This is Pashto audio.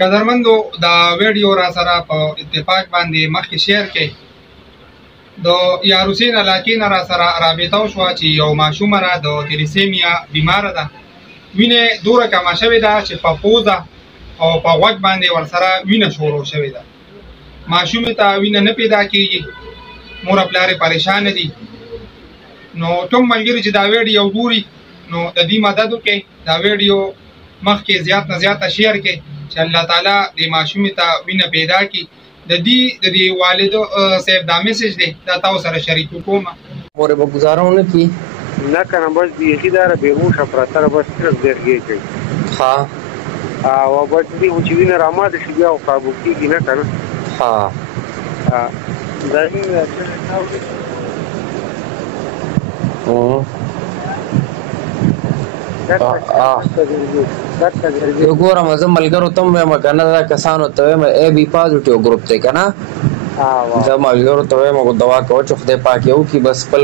قدرمندو دا ویډیو را سره په اتفاق باندې مخکې شیر کې د یاروسین علاقې نه را سره رابطه وشوه چې یو ماشومه را د تلیسیمیا بیماره ده. وینه دوره کمه شوې ده چې په پوزه او په غوږ باندې ورسره وینه شروع شوې ده. ماشومې ته وینه نه پیدا کېږي، مور او پلار یې پریشانه دي. نو کوم ملګري چې دا ویډیو ګوري نو د دې مدد وکړئ، دا ویډیو مخکې زیات نه زیاته شیر کړئ چې الله تعالی دې ماشومې ته وینه پیدا کړي. د دې والدو صاحب دا میسج دی دا تاسو سره شریک کوم. مور به گزارونه کی نه کنه بس بیخي داره بېهوشه پرته ده، بس صرف ګرګې کوي. ها او بس دې چې وینه راماته شي بیا قابو کېږي نه که نه. ها دا یو ګورم زه ملګرو ته هم وایم که نه دا کسانو ته وایم ای بي پازیټیو ګروپ دی که نه، زه ملګرو ته وایم دوا کوه چې خدای پاک یې وکړي، بس خپل